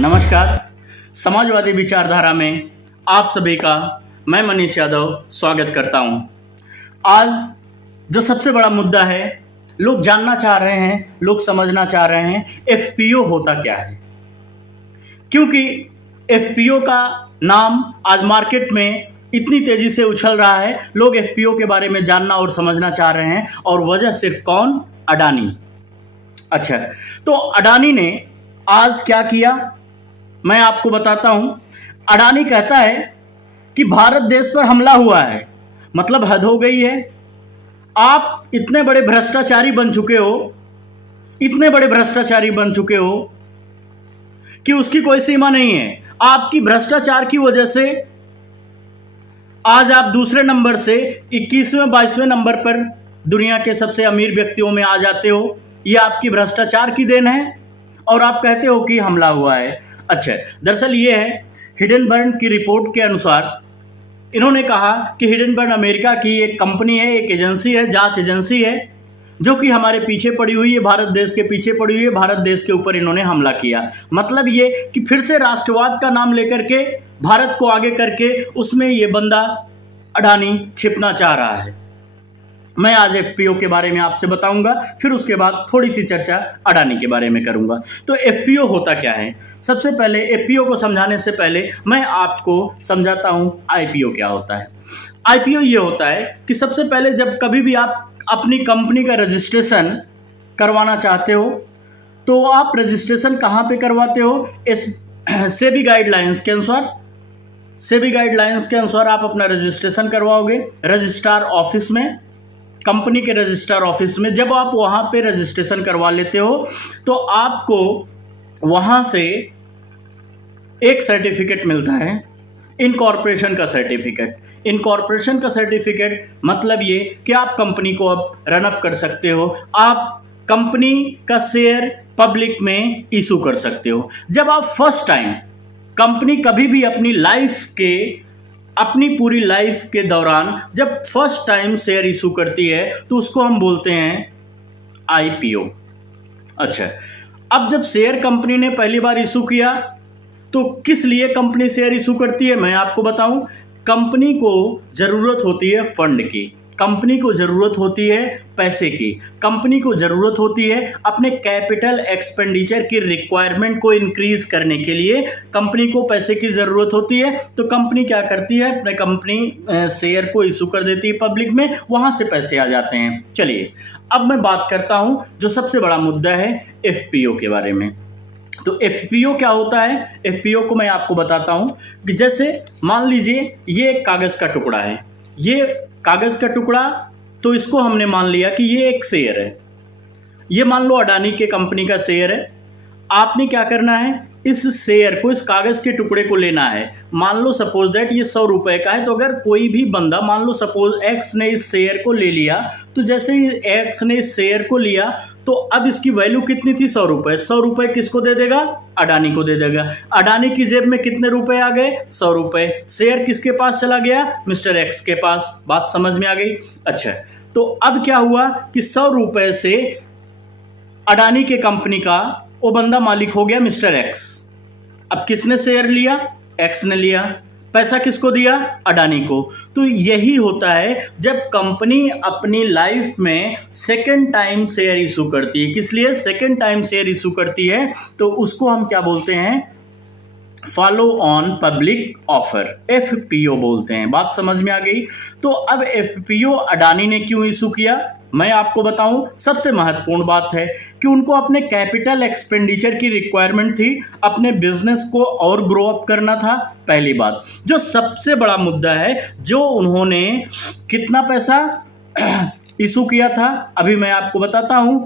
नमस्कार। समाजवादी विचारधारा में आप सभी का मैं मनीष यादव स्वागत करता हूं। आज जो सबसे बड़ा मुद्दा है, लोग जानना चाह रहे हैं, लोग समझना चाह रहे हैं, एफपीओ होता क्या है। क्योंकि एफपीओ का नाम आज मार्केट में इतनी तेजी से उछल रहा है, लोग एफपीओ के बारे में जानना और समझना चाह रहे हैं। और वजह सिर्फ कौन? अडानी। अच्छा, तो अडानी ने आज क्या किया मैं आपको बताता हूं। अडानी कहता है कि भारत देश पर हमला हुआ है। मतलब हद हो गई है। आप इतने बड़े भ्रष्टाचारी बन चुके हो, इतने बड़े भ्रष्टाचारी बन चुके हो कि उसकी कोई सीमा नहीं है। आपकी भ्रष्टाचार की वजह से आज आप दूसरे नंबर से 21वें 22वें नंबर पर दुनिया के सबसे अमीर व्यक्तियों में आ जाते हो। यह आपकी भ्रष्टाचार की देन है और आप कहते हो कि हमला हुआ है। अच्छा, दरअसल ये है, हिडेनबर्ग की रिपोर्ट के अनुसार इन्होंने कहा कि हिडेनबर्ग अमेरिका की एक कंपनी है, एक एजेंसी है, जांच एजेंसी है, जो कि हमारे पीछे पड़ी हुई है, भारत देश के पीछे पड़ी हुई है। भारत देश के ऊपर इन्होंने हमला किया। मतलब ये कि फिर से राष्ट्रवाद का नाम लेकर के, भारत को आगे करके उसमें ये बंदा अडानी छिपना चाह रहा है। मैं आज एफपीओ के बारे में आपसे बताऊंगा, फिर उसके बाद थोड़ी सी चर्चा अडानी के बारे में करूंगा। तो एफपीओ होता क्या है? सबसे पहले एफपीओ को समझाने से पहले मैं आपको समझाता हूं आईपीओ क्या होता है। आईपीओ ये होता है कि सबसे पहले जब कभी भी आप अपनी कंपनी का रजिस्ट्रेशन करवाना चाहते हो, तो आप रजिस्ट्रेशन कहाँ पे करवाते हो? इस सेबी गाइडलाइंस के अनुसार, सेबी गाइडलाइंस के अनुसार आप अपना रजिस्ट्रेशन करवाओगे रजिस्ट्रार ऑफिस में, कंपनी के रजिस्ट्रार ऑफिस में। जब आप वहां पे रजिस्ट्रेशन करवा लेते हो तो आपको वहां से एक सर्टिफिकेट मिलता है, इनकॉर्पोरेशन का सर्टिफिकेट। इनकॉर्पोरेशन का सर्टिफिकेट मतलब ये कि आप कंपनी को अब रन अप कर सकते हो, आप कंपनी का शेयर पब्लिक में इशू कर सकते हो। जब आप फर्स्ट टाइम, कंपनी कभी भी अपनी पूरी लाइफ के दौरान जब फर्स्ट टाइम शेयर इशू करती है तो उसको हम बोलते हैं आईपीओ। अच्छा, अब जब शेयर कंपनी ने पहली बार इशू किया तो किस लिए कंपनी शेयर इशू करती है मैं आपको बताऊं। कंपनी को जरूरत होती है फंड की, कंपनी को जरूरत होती है पैसे की, कंपनी को जरूरत होती है अपने कैपिटल एक्सपेंडिचर की रिक्वायरमेंट को इंक्रीज करने के लिए कंपनी को पैसे की जरूरत होती है। तो कंपनी क्या करती है? अपने कंपनी शेयर को इशू कर देती है पब्लिक में, वहां से पैसे आ जाते हैं। चलिए, अब मैं बात करता हूं जो सबसे बड़ा मुद्दा है एफपीओ के बारे में। तो एफपीओ क्या होता है? एफपीओ को मैं आपको बताता हूं कि जैसे मान लीजिए ये एक कागज का टुकड़ा है, ये कागज का टुकड़ा, तो इसको हमने मान लिया कि ये एक शेयर है। ये मान लो अडानी के कंपनी का शेयर है। आपने क्या करना है? इस शेयर को, इस कागज के टुकड़े को लेना है। मान लो सपोज दैट ये 100 रुपए का है, तो अगर कोई भी बंदा, मान लो सपोज एक्स ने इस शेयर को ले लिया, तो जैसे ही एक्स ने इस शेयर को लिया तो अब इसकी वैल्यू कितनी थी? 100 रुपए। 100 रुपए किसको दे देगा? अडानी को दे देगा। अडानी की जेब में कितने रुपए आ गए? 100 रुपए। शेयर किसके पास चला गया? मिस्टर एक्स के पास। बात समझ में आ गई? अच्छा, तो अब क्या हुआ कि 100 रुपए से अडानी के कंपनी का वो बंदा मालिक हो गया मिस्टर एक्स। अब किसने शेयर लिया? एक्स ने लिया। पैसा किसको दिया? अडानी को। तो यही होता है जब कंपनी अपनी लाइफ में सेकंड टाइम शेयर इशू करती है। किस लिए सेकंड टाइम शेयर इशू करती है? तो उसको हम क्या बोलते हैं? Follow on public offer, FPO बोलते हैं। बात समझ में आ गई? तो अब एफपीओ अडानी ने क्यों इशू किया मैं आपको बताऊं। सबसे महत्वपूर्ण बात है कि उनको अपने कैपिटल एक्सपेंडिचर की रिक्वायरमेंट थी, अपने बिजनेस को और ग्रो अप करना था। पहली बात, जो सबसे बड़ा मुद्दा है, जो उन्होंने कितना पैसा इशू किया था अभी मैं आपको बताता हूं।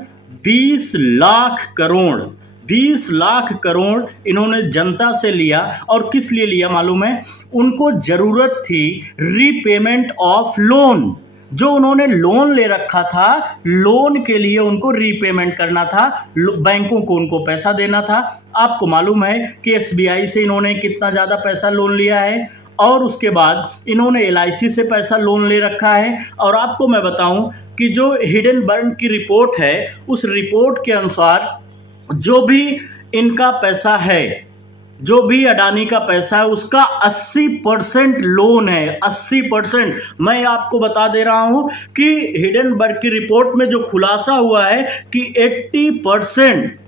20 लाख करोड़, 20 लाख करोड़ इन्होंने जनता से लिया। और किस लिए लिया मालूम है? उनको जरूरत थी रीपेमेंट ऑफ लोन। जो उन्होंने लोन ले रखा था, लोन के लिए उनको रीपेमेंट करना था, बैंकों को उनको पैसा देना था। आपको मालूम है कि एसबीआई से इन्होंने कितना ज़्यादा पैसा लोन लिया है, और उसके बाद इन्होंने एलआईसी से पैसा लोन ले रखा है। और आपको मैं बताऊं कि जो हिडेनबर्ग की रिपोर्ट है, उस रिपोर्ट के अनुसार जो भी इनका पैसा है, जो भी अडानी का पैसा है उसका 80% लोन है, 80%। मैं आपको बता दे रहा हूं कि हिडेनबर्ग की रिपोर्ट में जो खुलासा हुआ है कि 80%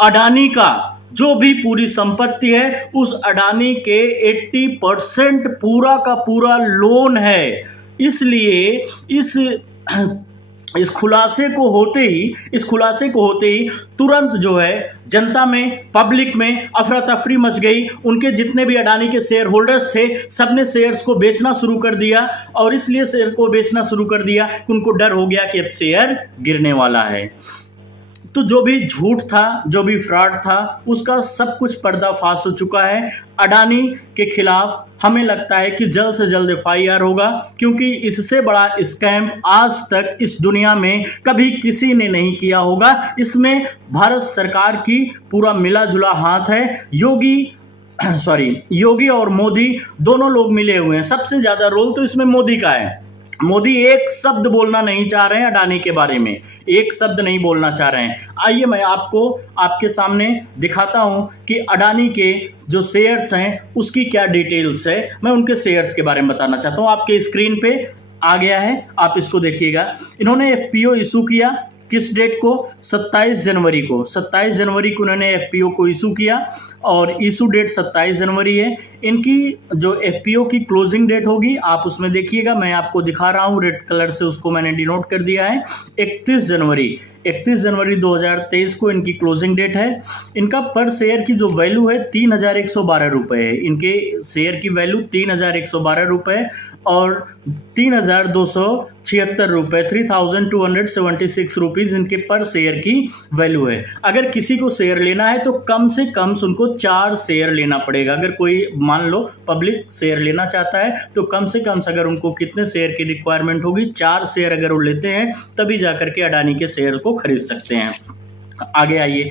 अडानी का जो भी पूरी संपत्ति है उस अडानी के 80% पूरा का पूरा लोन है। इसलिए इस खुलासे को होते ही तुरंत जो है जनता में, पब्लिक में अफरा तफरी मच गई। उनके जितने भी अडानी के शेयर होल्डर्स थे सबने शेयर्स को बेचना शुरू कर दिया, और इसलिए शेयर को बेचना शुरू कर दिया कि उनको डर हो गया कि अब शेयर गिरने वाला है। तो जो भी झूठ था, जो भी फ्रॉड था, उसका सब कुछ पर्दाफाश हो चुका है। अडानी के खिलाफ हमें लगता है कि जल्द से जल्द FIR होगा, क्योंकि इससे बड़ा स्कैम आज तक इस दुनिया में कभी किसी ने नहीं किया होगा। इसमें भारत सरकार की पूरा मिला जुला हाथ है। योगी और मोदी दोनों लोग मिले हुए हैं। सबसे ज्यादा रोल तो इसमें मोदी का है। मोदी एक शब्द बोलना नहीं चाह रहे हैं अडानी के बारे में, एक शब्द नहीं बोलना चाह रहे हैं। आइए मैं आपको आपके सामने दिखाता हूं कि अडानी के जो शेयर्स हैं उसकी क्या डिटेल्स है। मैं उनके शेयर्स के बारे में बताना चाहता हूं। आपके स्क्रीन पे आ गया है, आप इसको देखिएगा। इन्होंने FPO इशू किया किस डेट को? 27 जनवरी को। 27 जनवरी को उन्होंने FPO को इशू किया और इशू डेट 27 जनवरी है। इनकी जो FPO की क्लोजिंग डेट होगी आप उसमें देखिएगा, मैं आपको दिखा रहा हूँ रेड कलर से, उसको मैंने डिनोट कर दिया है। 31 जनवरी 2023 को इनकी क्लोजिंग डेट है। इनका पर शेयर की जो वैल्यू है 3112 रुपये है। इनके शेयर की वैल्यू 3112 रुपये और 3276 रुपये, 3276 रुपीज़ इनके पर शेयर की वैल्यू है। अगर किसी को शेयर लेना है तो कम से कम उनको 4 शेयर लेना पड़ेगा। अगर कोई मान लो पब्लिक शेयर लेना चाहता है तो कम से कम अगर उनको कितने शेयर की रिक्वायरमेंट होगी, 4 शेयर अगर वो लेते हैं तभी जाकर के अडानी के शेयर को खरीद सकते हैं। आगे आइए,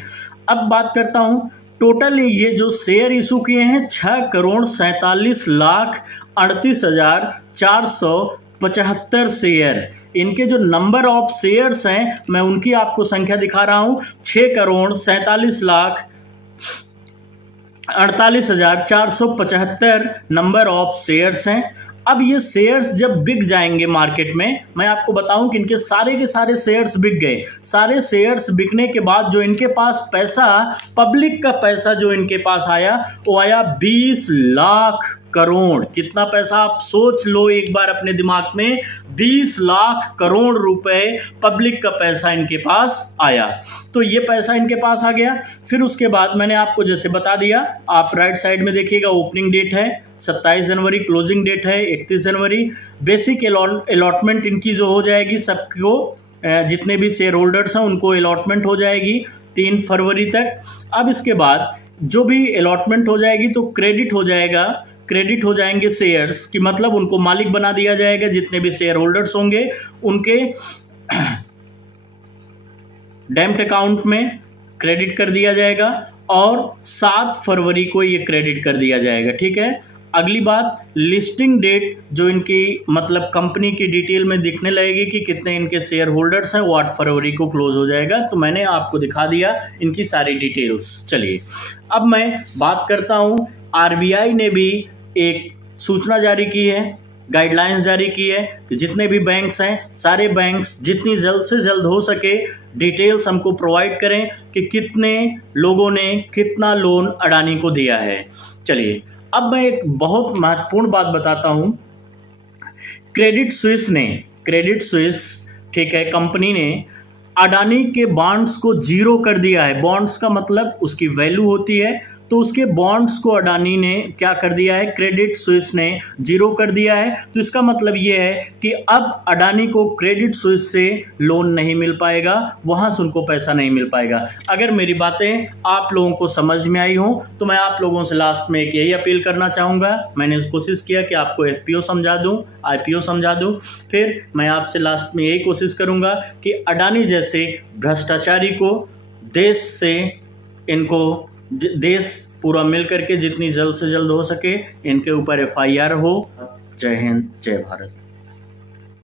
अब बात करता हूँ टोटल ये जो शेयर इशू किए हैं 6,47,38,475 शेयर। इनके जो नंबर ऑफ शेयर्स हैं मैं उनकी आपको संख्या दिखा रहा हूं, 6,47,48,475 नंबर ऑफ शेयर्स हैं। अब ये शेयर्स जब बिक जाएंगे मार्केट में, मैं आपको बताऊं कि इनके सारे के सारे शेयर्स बिक गए। सारे शेयर्स बिकने के बाद जो इनके पास पैसा, पब्लिक का पैसा जो इनके पास आया वो आया 20 लाख करोड़। कितना पैसा आप सोच लो एक बार अपने दिमाग में, 20 लाख करोड़ रुपए पब्लिक का पैसा इनके पास आया। तो ये पैसा इनके पास आ गया। फिर उसके बाद मैंने आपको जैसे बता दिया, आप राइट साइड में देखिएगा, ओपनिंग डेट है 27 जनवरी, क्लोजिंग डेट है 31 जनवरी। बेसिक अलॉटमेंट इनकी जो हो जाएगी, सबको जितने भी शेयर होल्डर्स हैं उनको अलॉटमेंट हो जाएगी 3 फरवरी तक। अब इसके बाद जो भी अलॉटमेंट हो जाएगी तो क्रेडिट हो जाएंगे शेयर्स की, मतलब उनको मालिक बना दिया जाएगा। जितने भी शेयर होल्डर्स होंगे उनके डैम्प्ड अकाउंट में क्रेडिट कर दिया जाएगा और 7 फरवरी को ये क्रेडिट कर दिया जाएगा। ठीक है। अगली बात, लिस्टिंग डेट जो इनकी मतलब कंपनी की डिटेल में दिखने लगेगी कि कितने इनके शेयर होल्डर्स हैं, वो 8 फरवरी को क्लोज हो जाएगा। तो मैंने आपको दिखा दिया इनकी सारी डिटेल्स। चलिए अब मैं बात करता हूँ, RBI ने भी एक सूचना जारी की है, गाइडलाइंस जारी की है कि जितने भी बैंक्स हैं, सारे बैंक्स जितनी जल्द से जल्द हो सके डिटेल्स हमको प्रोवाइड करें कि कितने लोगों ने कितना लोन अडानी को दिया है। चलिए अब मैं एक बहुत महत्वपूर्ण बात बताता हूं। क्रेडिट स्विस ठीक है, कंपनी ने अडानी के बॉन्ड्स को जीरो कर दिया है। बॉन्ड्स का मतलब उसकी वैल्यू होती है, तो उसके बॉन्ड्स को अडानी ने क्या कर दिया है, क्रेडिट स्विस ने जीरो कर दिया है। तो इसका मतलब ये है कि अब अडानी को क्रेडिट स्विस से लोन नहीं मिल पाएगा, वहां से उनको पैसा नहीं मिल पाएगा। अगर मेरी बातें आप लोगों को समझ में आई हो तो मैं आप लोगों से लास्ट में एक यही अपील करना चाहूँगा। मैंने कोशिश किया कि आपको FPO समझा दूँ, IPO समझा दूँ, फिर मैं आपसे लास्ट में यही कोशिश करूँगा कि अडानी जैसे भ्रष्टाचारी को देश पूरा मिल करके जितनी जल्द से जल्द हो सके इनके ऊपर FIR हो। जय हिंद, जय भारत।